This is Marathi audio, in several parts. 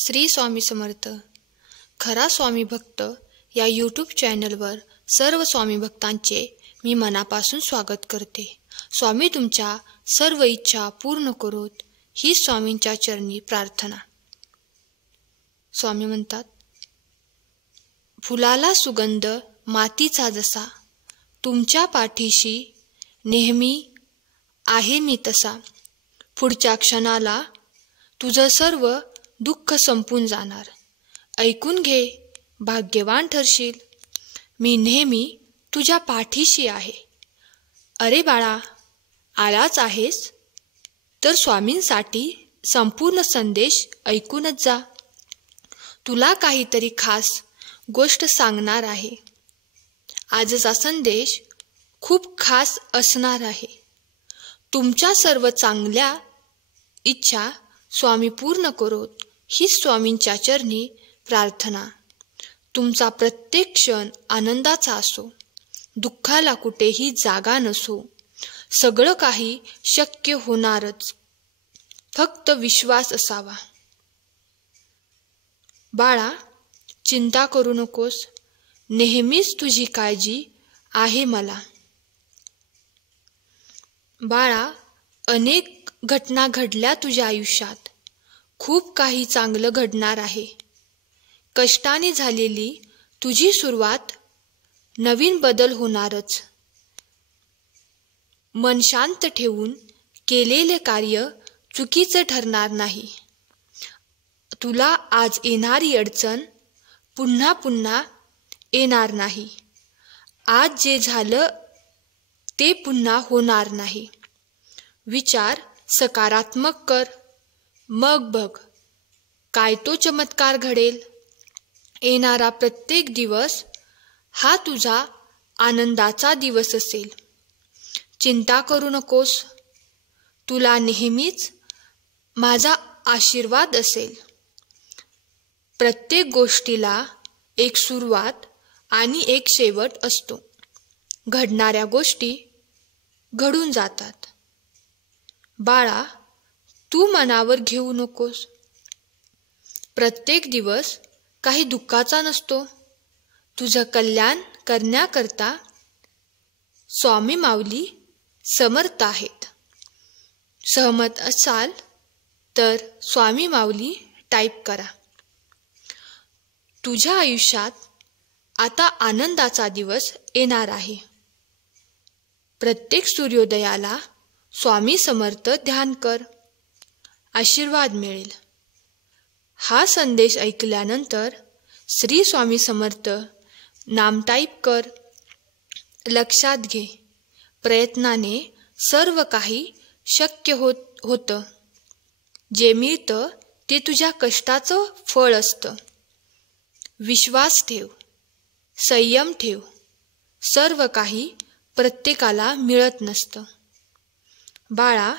श्री स्वामी समर्थ. खरा स्वामी भक्त या यूट्यूब चॅनलवर सर्व स्वामी भक्तांचे मी मनापासून स्वागत करते. स्वामी तुमच्या सर्व इच्छा पूर्ण करोत ही स्वामींच्या चरणी प्रार्थना. स्वामी म्हणतात, फुलाला सुगंध मातीचा जसा, तुमच्या पाठीशी नेहमी आहे मी तसा. पुढच्या क्षणाला तुझं सर्व दुःख संपून जाणार. ऐकून घे, भाग्यवान ठरशील. मी नेहमी तुझ्या पाठीशी आहे. अरे बाळा, आलाच आहेस तर स्वामींसाठी संपूर्ण संदेश ऐकूनच जा. तुला काहीतरी खास गोष्ट सांगणार आहे. आजचा संदेश खूप खास असणार आहे. तुमच्या सर्व चांगल्या इच्छा स्वामी पूर्ण करोत ही स्वामींच्या चरणी प्रार्थना. तुमचा प्रत्येक क्षण आनंदाचा असो, दुःखाला कुठेही जागा नसो. सगळं काही शक्य होणारच, फक्त विश्वास असावा. बाळा, चिंता करू नकोस. नेहमीच तुझी काळजी आहे मला. बाळा, अनेक घटना घडल्या तुझ्या आयुष्यात. खूप काही चांगलं घडणार आहे. कष्टाने झालेली तुझी सुरुवात, नवीन बदल होणारच. मन शांत ठेवून केलेले कार्य चुकीचं ठरणार नाही. तुला आज येणारी अडचण पुन्हा पुन्हा येणार नाही. आज जे झालं ते पुन्हा होणार नाही. विचार सकारात्मक कर, मग बघ काय तो चमत्कार घडेल. येणारा प्रत्येक दिवस हा तुझा आनंदाचा दिवस असेल. चिंता करू नकोस. तुला नेहमीच माझा आशीर्वाद असेल. प्रत्येक गोष्टीला एक सुरुवात आणि एक शेवट असतो. घडणाऱ्या गोष्टी घडून जातात. बाळा, तू मनावर घेऊ नकोस. प्रत्येक दिवस काही दुःखाचा नसतो. तुझं कल्याण करण्याकरता स्वामी माऊली समर्थ आहेत. सहमत असाल तर स्वामी माऊली टाईप करा. तुझ्या आयुष्यात आता आनंदाचा दिवस येणार आहे. प्रत्येक सूर्योदयाला स्वामी समर्थ ध्यान कर, आशीर्वाद मिळेल. हा संदेश ऐकल्यानंतर श्री स्वामी समर्थ नाम टाईप कर. लक्षात घे, प्रयत्नाने सर्व काही शक्य होतं. जे मिळतं ते तुझ्या कष्टाचं फळ असतं. विश्वास ठेव, संयम ठेव. सर्व काही प्रत्येकाला मिळत नसतं. बाळा,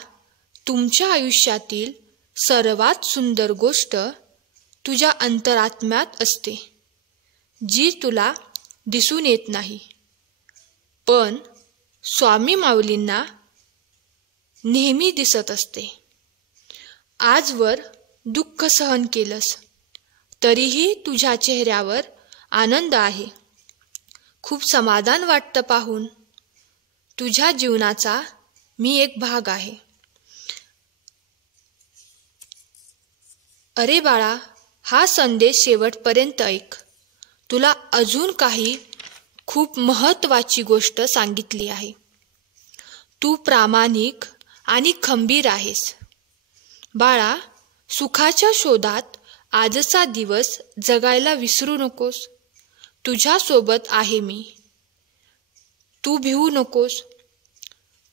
तुमच्या आयुष्यातील सर्वात सुंदर गोष्ट तुझ्या अंतरात्म्यात असते, जी तुला दिसून येत नाही. पण स्वामी माऊलींना नेहमी दिसत असते. आजवर दुःख सहन केलंस तरीही तुझ्या चेहऱ्यावर आनंद आहे. खूप समाधान वाटतं पाहून. तुझ्या जीवनाचा मी एक भाग आहे. अरे बाळा, हा संदेश शेवटपर्यंत ऐक. तुला अजून काही खूप महत्त्वाची गोष्ट सांगितली आहे. तू प्रामाणिक आणि खंबीर आहेस. बाळा, सुखाच्या शोधात आजचा दिवस जगायला विसरू नकोस. तुझ्यासोबत आहे मी. तू भिवू नकोस.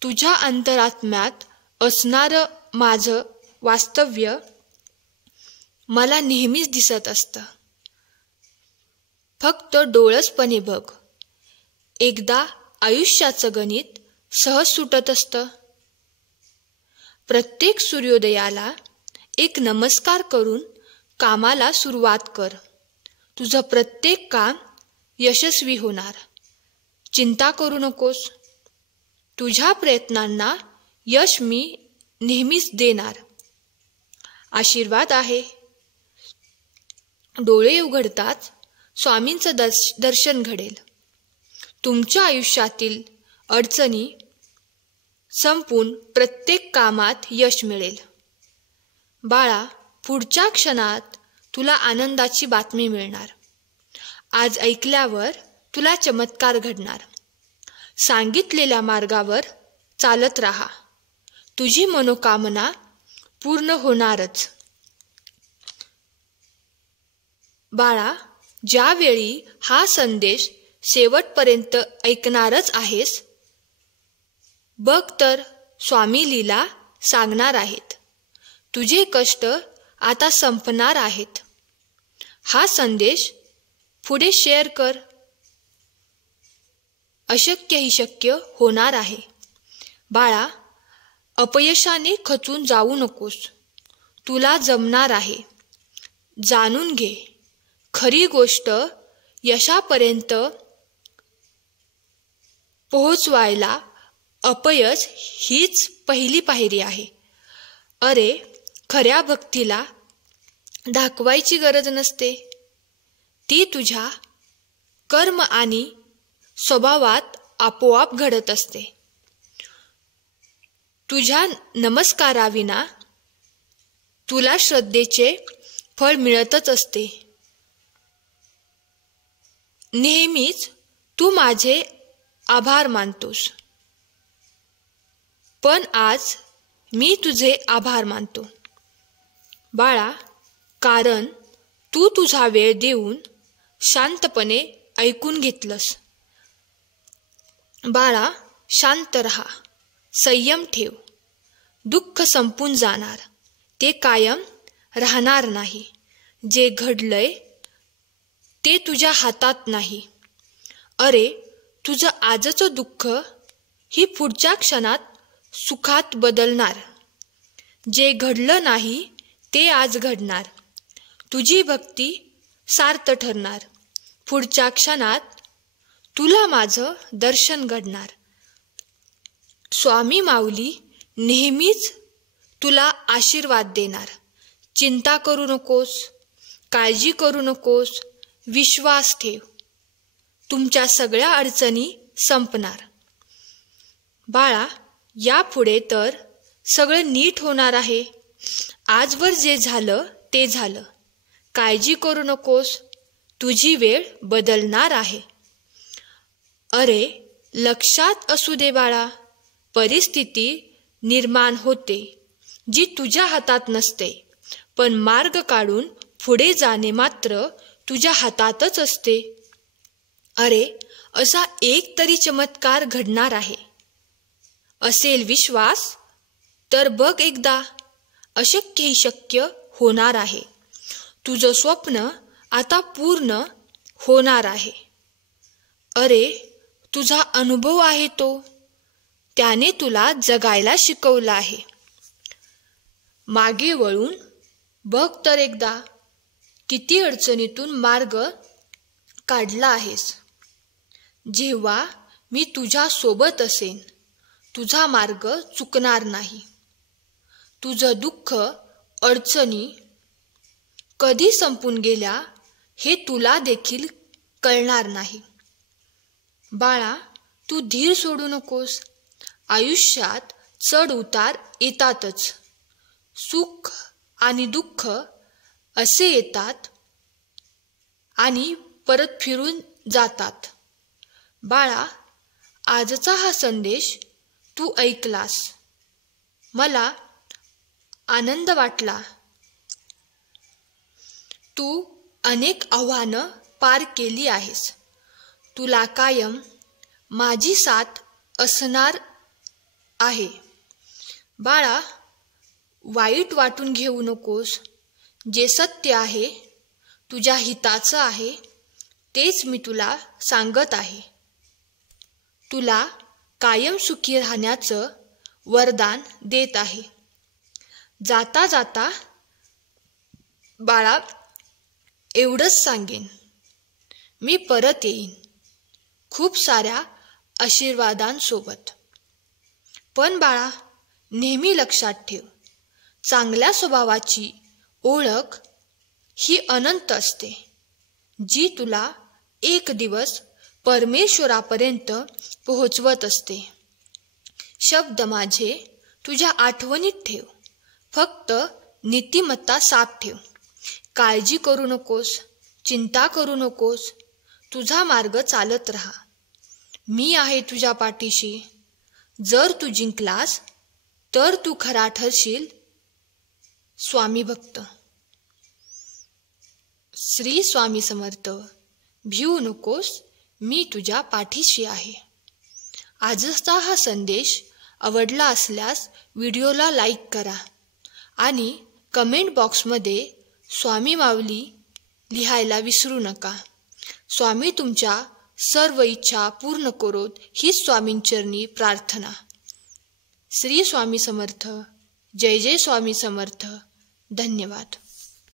तुझ्या अंतरात्म्यात असणारं माझं वास्तव्य मला नेहमीच दिसत असतं. फक्त डोळसपणे बघ. एकदा आयुष्याचं गणित सहज सुटत असतं. प्रत्येक सूर्योदयाला एक नमस्कार करून कामाला सुरुवात कर. तुझं प्रत्येक काम यशस्वी होणार. चिंता करू नकोस. तुझ्या प्रयत्नांना यश मी नेहमीच देणार. आशीर्वाद आहे. डोळे उघडताच स्वामींचं दर्शन घडेल. तुमच्या आयुष्यातील अडचणी संपून प्रत्येक कामात यश मिळेल. बाळा, पुढच्या क्षणात तुला आनंदाची बातमी मिळणार. आज ऐकल्यावर तुला चमत्कार घडणार. सांगितलेल्या मार्गावर चालत राहा. तुझी मनोकामना पूर्ण होणारच. बाळा, ज्यावेळी हा संदेश शेवटपर्यंत ऐकणारच आहेस, बघ तर स्वामी लीला सांगणार आहेत. तुझे कष्ट आता संपणार आहेत. हा संदेश पुढे शेअर कर. अशक्य ही शक्य होणार आहे. बाळा, अपयशाने खचून जाऊ नकोस. तुला जमणार आहे. जाणून घे, खरी गोष्ट यशापर्यंत पोहोचवायला अपयश हीच पहिली पायरी आहे. अरे, खऱ्या भक्तीला दाखवायची गरज नसते. ती तुझ्या कर्म आणि स्वभावात आपोआप घडत असते. तुझ्या नमस्काराविना तुला श्रद्धेचे फळ मिळतच असते. नेहमीच तू माझे आभार मानतोस, पण आज मी तुझे आभार मानतो. बाळा, कारण तू तुझा वेळ देऊन शांतपणे ऐकून घेतलंस. बाळा, शांत रहा. संयम ठेव. दुःख संपून जाणार. ते कायम राहणार नाही. जे घडलंय ते तुझ्या हातात नाही. अरे, तुझं आजचं दुःख ही पुढच्या क्षणात सुखात बदलणार. जे घडलं नाही ते आज घडणार. तुझी भक्ती सार्थ ठरणार. पुढच्या क्षणात तुला माझं दर्शन घडणार. स्वामी माऊली नेहमीच तुला आशीर्वाद देणार. चिंता करू नकोस, काळजी करू नकोस. विश्वास ठेव. तुमच्या सगळ्या अडचणी संपणार. बाळा, यापुढे तर सगळं नीट होणार आहे. आजवर जे झालं ते झालं. काळजी करू नकोस. तुझी वेळ बदलणार आहे. अरे, लक्षात असू दे बाळा, परिस्थिती निर्माण होते जी तुझ्या हातात नसते, पण मार्ग काढून पुढे जाणे मात्र तुझ्या हातातच असते. अरे, असा एक तरी चमत्कार घडणार आहे. असेल विश्वास तर बघ एकदा. अशक्य ही शक्य होणार आहे. तुझं स्वप्न आता पूर्ण होणार आहे. अरे, तुझा अनुभव आहे तो. त्याने तुला जगायला शिकवलं आहे. मागे वळून बघ तर एकदा. किती अडचणीतून मार्ग काढला आहेस. जेव्हा मी तुझ्या सोबत असेन, तुझा मार्ग चुकणार नाही. तुझं दुःख, अडचणी कधी संपून गेल्या हे तुला देखील कळणार नाही. बाळा, तू धीर सोडू नकोस. आयुष्यात चढ उतार येतातच. सुख आणि दुःख असे येतात आणि परत फिरून जातात. बाळा, आजचा हा संदेश तू ऐकलास. मला आनंद वाटला. तू अनेक आव्हानं पार केली आहेस. तुला कायम माझी साथ असणार आहे. बाळा, वाईट वाटून घेऊ नकोस. जे सत्य आहे, तुझ्या हिताचं आहे, तेच मी तुला सांगत आहे. तुला कायम सुखी राहण्याचं वरदान देत आहे. जाता जाता बाळा, एवढंच सांगेन, मी परत येईन खूप साऱ्या आशीर्वादांसोबत. पण बाळा, नेहमी लक्षात ठेव, चांगल्या स्वभावाची ओळख ही अनंत असते, जी तुला एक दिवस परमेश्वरापर्यंत पोहोचवत असते. शब्द माझे तुझ्या आठवणीत ठेव. फक्त नीतिमत्ता साफ ठेव. काळजी करू नकोस, चिंता करू नकोस. तुझा मार्ग चालत राहा. मी आहे तुझ्या पाठीशी. जर तू जिंकलास तर तू खरा ठरशील स्वामी भक्त. श्री स्वामी समर्थ. भिवू नकोस, मी तुझ्या पाठीशी आहे. आजचा हा संदेश आवडला असल्यास व्हिडिओला लाईक करा आणि कमेंट बॉक्समध्ये स्वामी माऊली लिहायला विसरू नका. स्वामी तुमच्या सर्व इच्छा पूर्ण करोत हीच स्वामींचरणी प्रार्थना. श्री स्वामी समर्थ. जय जय स्वामी समर्थ. धन्यवाद.